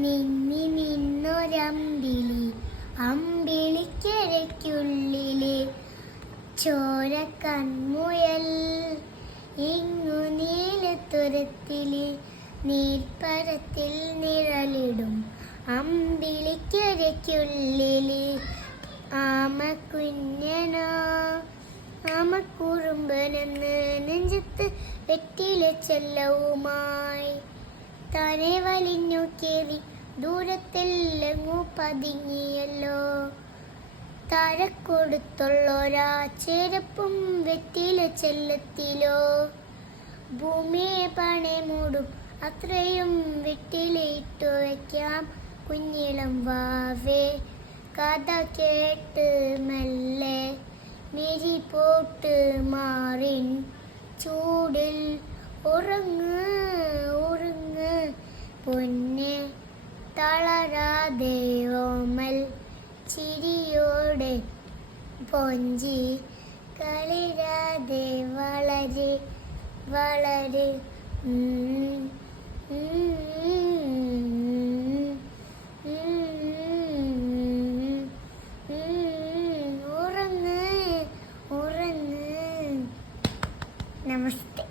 നിന്നി നിന്നൊരമ്പിളി അമ്പിളിക്കരയ്ക്കുള്ളിലെ ചോര കൺമുയൽ ഇങ്ങു നീലത്തുരത്തിലെ നീൽപ്പരത്തിൽ നിഴലിടും അമ്പിളിക്കരയ്ക്കുള്ളിലെ ആമക്കുഞ്ഞനോ ആമക്കുറുമ്പനെന്ന് നെഞ്ചത്ത് വെറ്റില ചെല്ലവുമായി താനെ വലിഞ്ഞു കേറി ദൂരത്തെല്ലങ്ങു പതുങ്ങിയല്ലോ. താഴെക്കൊടുത്തുള്ളൊരാ ചെരുപ്പും വെറ്റില ചെല്ലത്തിലോ. ഭൂമിയെ പണി മൂടും അത്രയും വെറ്റിലയിട്ടു വയ്ക്കാം കുഞ്ഞിളം വാവേ. കഥ കേട്ട് മെല്ലെ മിഴി പോട്ട് മാറിൻ ചൂടിൽ ഉറങ്ങ് ഉറങ്ങ് പൊന്നെ. തളരാതെ ഓമൽ ചിരിയോടെ പൊഞ്ചി കളിരാതെ വളര് വളര്.